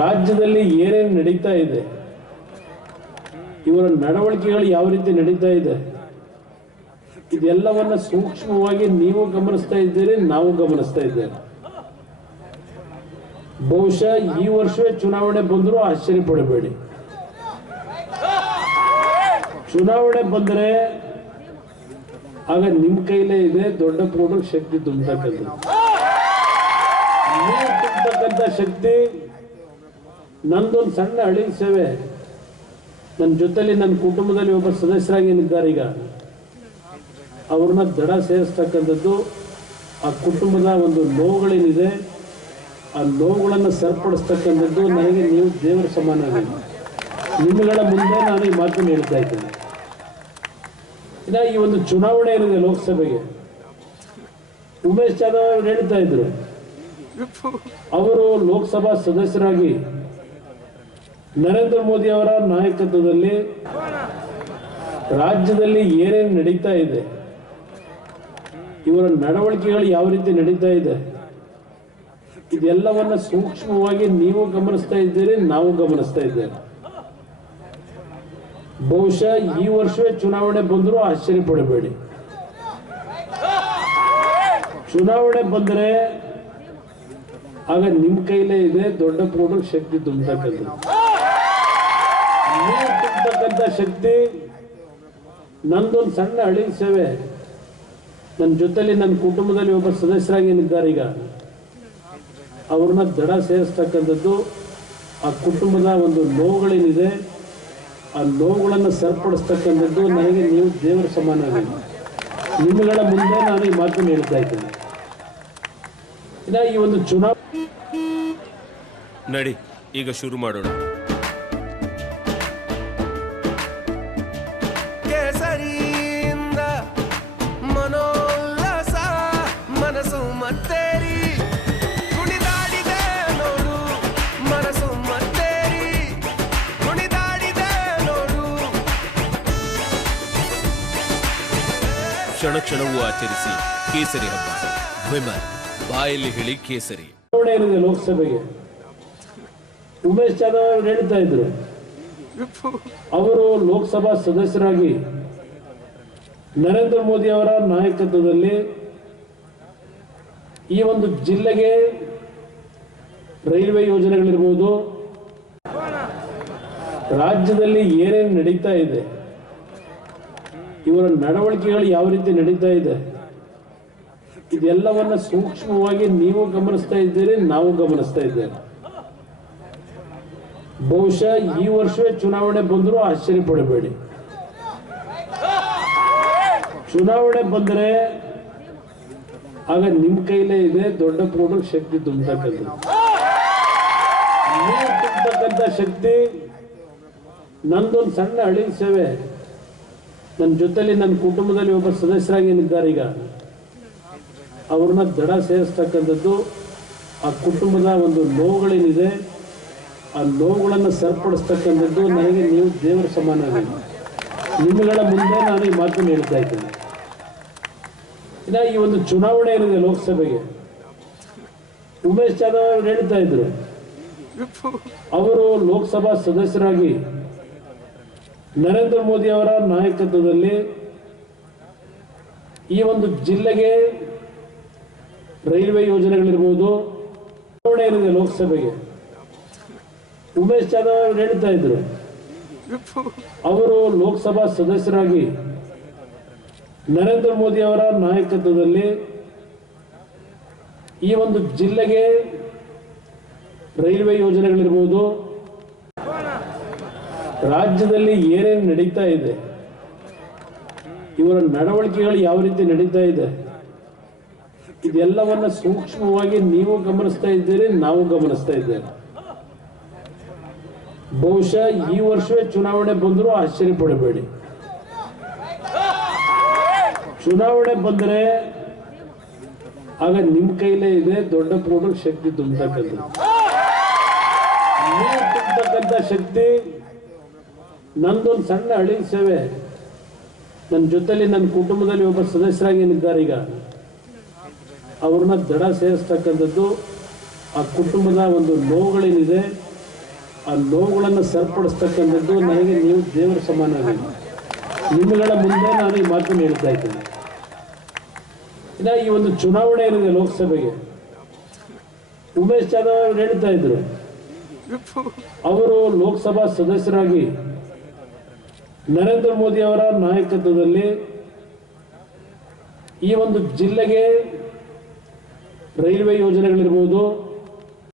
ರಾಜ್ಯದಲ್ಲಿ ಏನೇನು ನಡೀತಾ ಇದೆ, ಇವರ ನಡವಳಿಕೆಗಳು ಯಾವ ರೀತಿ ನಡೀತಾ ಇದೆ, ಇದೆಲ್ಲವನ್ನ ಸೂಕ್ಷ್ಮವಾಗಿ ನೀವು ಗಮನಿಸ್ತಾ ಇದ್ದೀರಿ, ನಾವು ಗಮನಿಸ್ತಾ ಇದ್ದೇವೆ. ಬಹುಶಃ ಈ ವರ್ಷವೇ ಚುನಾವಣೆ ಬಂದರೂ ಆಶ್ಚರ್ಯ ಪಡಬೇಡಿ. ಚುನಾವಣೆ ಬಂದರೆ ಆಗ ನಿಮ್ಮ ಕೈಲೇ ಇದೆ ದೊಡ್ಡ ಪೌಡರ್ ಶಕ್ತಿ ತುಂಬತಕ್ಕಂಥದ್ದು. ನೀವು ತುಂಬತಕ್ಕಂಥ ಶಕ್ತಿ, ನಂದೊಂದು ಸಣ್ಣ ಹಳ್ಳಿ ಸೇವೆ, ನನ್ನ ಜೊತೆಲಿ ನನ್ನ ಕುಟುಂಬದಲ್ಲಿ ಒಬ್ಬ ಸದಸ್ಯರಾಗಿ ಏನಿದ್ದಾರೆ ಈಗ, ಅವ್ರನ್ನ ದಡ ಸೇರಿಸ್ತಕ್ಕಂಥದ್ದು, ಆ ಕುಟುಂಬದ ಒಂದು ನೋವುಗಳೇನಿದೆ ಆ ನೋವುಗಳನ್ನು ಸರಿಪಡಿಸ್ತಕ್ಕಂಥದ್ದು ನನಗೆ ನೀವು ದೇವರ ಸಮಾನ. ನಿಮ್ಮಗಳ ಮುಂದೆ ನಾನು ಈ ಮಾತನ್ನು ಹೇಳ್ತಾ ಇದ್ದೇನೆ. ಇನ್ನು ಈ ಒಂದು ಚುನಾವಣೆ ಏನಿದೆ ಲೋಕಸಭೆಗೆ, ಉಮೇಶ್ ಜಾಧವ್ ಅವರು ಹೇಳ್ತಾ ಇದ್ರು, ಅವರು ಲೋಕಸಭಾ ಸದಸ್ಯರಾಗಿ ನರೇಂದ್ರ ಮೋದಿ ಅವರ ನಾಯಕತ್ವದಲ್ಲಿ ರಾಜ್ಯದಲ್ಲಿ ಏನೇನು ನಡೀತಾ ಇದೆ, ಇವರ ನಡವಳಿಕೆಗಳು ಯಾವ ರೀತಿ ನಡೀತಾ ಇದೆ, ಇದೆಲ್ಲವನ್ನ ಸೂಕ್ಷ್ಮವಾಗಿ ನೀವು ಗಮನಿಸ್ತಾ ಇದ್ದೀರಿ, ನಾವು ಗಮನಿಸ್ತಾ ಇದ್ದೇವೆ. ಬಹುಶಃ ಈ ವರ್ಷವೇ ಚುನಾವಣೆ ಬಂದರೂ ಆಶ್ಚರ್ಯ ಪಡಬೇಡಿ. ಚುನಾವಣೆ ಬಂದರೆ ಆಗ ನಿಮ್ಮ ಕೈಲೇ ಇದೆ ದೊಡ್ಡ ಪೌಡರ್ ಶಕ್ತಿ ತುಂಬತಕ್ಕಂಥದ್ದು. ನೀವು ತುಂಬತಕ್ಕಂಥ ಶಕ್ತಿ, ನಂದೊಂದು ಸಣ್ಣ ಹಳ್ಳಿ ಸೇವೆ, ನನ್ನ ಜೊತೆಲಿ ನನ್ನ ಕುಟುಂಬದಲ್ಲಿ ಒಬ್ಬ ಸದಸ್ಯರಾಗಿ ಏನಿದ್ದಾರೆ ಈಗ, ಅವ್ರನ್ನ ದಡ ಸೇರಿಸ್ತಕ್ಕಂಥದ್ದು, ಆ ಕುಟುಂಬದ ಒಂದು ನೋವುಗಳೇನಿದೆ ಆ ನೋವುಗಳನ್ನು ಸರಿಪಡಿಸ್ತಕ್ಕಂಥದ್ದು ನನಗೆ ನೀವು ದೇವರ ಸಮಾನ. ನಿಮ್ಮಗಳ ಮುಂದೆ ನಾನು ಈ ಮಾತನ್ನು ಹೇಳ್ತಾ ಇದ್ದೇನೆ. ಇನ್ನು ಈ ಒಂದು ಚುನಾವಣೆ ನಡಿ ಈಗ ಶುರು ಮಾಡೋಣ. ಕೇಸರಿಯಿಂದ ಮನೋಲ್ಲಾಸ ಮನಸ್ಸು ಮತ್ತೇರಿ ಕುಣಿದಾಡಿದೆ ನೋಡು, ಮನಸ್ಸು ಮತ್ತೇರಿ ಕುಣಿದಾಡಿದೆ ನೋಡು. ಕ್ಷಣ ಕ್ಷಣವೂ ಆಚರಿಸಿ ಕೇಸರಿ ಹಬ್ಬ. ವಿಮಲ್ ಬಾಯಲ್ಲಿ ಹೇಳಿ ಕೇಸರಿ. ಏನಿದೆ ಲೋಕಸಭೆಗೆ, ಉಮೇಶ್ ಜಾಧವ್ ಅವರು ಹೇಳ್ತಾ ಇದ್ರು, ಅವರು ಲೋಕಸಭಾ ಸದಸ್ಯರಾಗಿ ನರೇಂದ್ರ ಮೋದಿ ಅವರ ನಾಯಕತ್ವದಲ್ಲಿ ಈ ಒಂದು ಜಿಲ್ಲೆಗೆ ರೈಲ್ವೆ ಯೋಜನೆಗಳಿರ್ಬೋದು, ರಾಜ್ಯದಲ್ಲಿ ಏನೇನು ನಡೀತಾ ಇದೆ, ಇವರ ನಡವಳಿಕೆಗಳು ಯಾವ ರೀತಿ ನಡೀತಾ ಇದೆ, ಇದೆಲ್ಲವನ್ನ ಸೂಕ್ಷ್ಮವಾಗಿ ನೀವು ಗಮನಿಸ್ತಾ ಇದ್ದೀರಿ, ನಾವು ಗಮನಿಸ್ತಾ ಇದ್ದೇವೆ. ಬಹುಶಃ ಈ ವರ್ಷವೇ ಚುನಾವಣೆ ಬಂದರೂ ಆಶ್ಚರ್ಯ ಪಡಬೇಡಿ. ಚುನಾವಣೆ ಬಂದರೆ ಆಗ ನಿಮ್ಮ ಕೈಲೇ ಇದೆ ದೊಡ್ಡ ಪೌಡರ್ ಶಕ್ತಿ ತುಂಬತಕ್ಕಂಥದ್ದು. ನೀವು ತುಂಬತಕ್ಕಂಥ ಶಕ್ತಿ, ನಂದೊಂದು ಸಣ್ಣ ಹಳ್ಳಿ ಸೇವೆ, ನನ್ನ ಜೊತೆಲಿ ನನ್ನ ಕುಟುಂಬದಲ್ಲಿ ಒಬ್ಬ ಸದಸ್ಯರಾಗಿ ಏನಿದ್ದಾರೆ ಈಗ, ಅವ್ರನ್ನ ದಡ ಸೇರಿಸ್ತಕ್ಕಂಥದ್ದು, ಆ ಕುಟುಂಬದ ಒಂದು ನೋವುಗಳೇನಿದೆ ಆ ನೋವುಗಳನ್ನು ಸರಿಪಡಿಸ್ತಕ್ಕಂಥದ್ದು ನನಗೆ ನೀವು ದೇವರ ಸಮಾನ. ನಿಮ್ಮಗಳ ಮುಂದೆ ನಾನು ಈ ಮಾತನ್ನು ಹೇಳ್ತಾ ಇದ್ದೇನೆ. ಇನ್ನು ಈ ಒಂದು ಚುನಾವಣೆ ಏನಿದೆ ಲೋಕಸಭೆಗೆ, ಉಮೇಶ್ ಜಾಧವ್ ಅವರು ಹೇಳ್ತಾ ಇದ್ರು, ಅವರು ಲೋಕಸಭಾ ಸದಸ್ಯರಾಗಿ ನರೇಂದ್ರ ಮೋದಿ ಅವರ ನಾಯಕತ್ವದಲ್ಲಿ ಈ ಒಂದು ಜಿಲ್ಲೆಗೆ ರೈಲ್ವೆ ಯೋಜನೆಗಳಿರ್ಬೋದು, ಚುನಾವಣೆ ಏನಿದೆ ಲೋಕಸಭೆಗೆ, ಉಮೇಶ್ ಜಾಧವ್ ಅವರು ಹೇಳ್ತಾ ಇದ್ರು, ಅವರು ಲೋಕಸಭಾ ಸದಸ್ಯರಾಗಿ ನರೇಂದ್ರ ಮೋದಿ ಅವರ ನಾಯಕತ್ವದಲ್ಲಿ ಈ ಒಂದು ಜಿಲ್ಲೆಗೆ ರೈಲ್ವೆ ಯೋಜನೆಗಳಿರ್ಬೋದು, ರಾಜ್ಯದಲ್ಲಿ ಏನೇನು ನಡೀತಾ ಇದೆ, ಇವರ ನಡವಳಿಕೆಗಳು ಯಾವ ರೀತಿ ನಡೀತಾ ಇದೆ, ಇದೆಲ್ಲವನ್ನ ಸೂಕ್ಷ್ಮವಾಗಿ ನೀವು ಗಮನಿಸ್ತಾ ಇದ್ದೀರಿ, ನಾವು ಗಮನಿಸ್ತಾ ಇದ್ದೇವೆ. ಬಹುಶಃ ಈ ವರ್ಷವೇ ಚುನಾವಣೆ ಬಂದರೂ ಆಶ್ಚರ್ಯ ಪಡಬೇಡಿ. ಚುನಾವಣೆ ಬಂದರೆ ಆಗ ನಿಮ್ಮ ಕೈಲೇ ಇದೆ ದೊಡ್ಡ ಪೌಡರ್ ಶಕ್ತಿ ತುಂಬತಕ್ಕಂಥದ್ದು. ನೀವು ತುಂಬತಕ್ಕಂಥ ಶಕ್ತಿ, ನಂದೊಂದು ಸಣ್ಣ ಹಳ್ಳಿ ಸೇವೆ, ನನ್ನ ಜೊತೆಲಿ ನನ್ನ ಕುಟುಂಬದಲ್ಲಿ ಒಬ್ಬ ಸದಸ್ಯರಾಗಿ ಏನಿದ್ದಾರೆ ಈಗ, ಅವ್ರನ್ನ ದಡ ಸೇರಿಸ್ತಕ್ಕಂಥದ್ದು, ಆ ಕುಟುಂಬದ ಒಂದು ನೋವುಗಳೇನಿದೆ ಆ ನೋವುಗಳನ್ನು ಸರಿಪಡಿಸ್ತಕ್ಕಂಥದ್ದು ನನಗೆ ನೀವು ದೇವರ ಸಮಾನ. ನಿಮ್ಮಗಳ ಮುಂದೆ ನಾನು ಈ ಮಾತನ್ನು ಹೇಳ್ತಾ ಇದ್ದೇನೆ. ಇನ್ನು ಈ ಒಂದು ಚುನಾವಣೆ ಏನಿದೆ ಲೋಕಸಭೆಗೆ, ಉಮೇಶ್ ಜಾಧವ್ ಅವರು ಹೇಳ್ತಾ ಇದ್ರು, ಅವರು ಲೋಕಸಭಾ ಸದಸ್ಯರಾಗಿ ನರೇಂದ್ರ ಮೋದಿ ಅವರ ನಾಯಕತ್ವದಲ್ಲಿ ಈ ಒಂದು ಜಿಲ್ಲೆಗೆ ರೈಲ್ವೆ ಯೋಜನೆಗಳಿರ್ಬೋದು,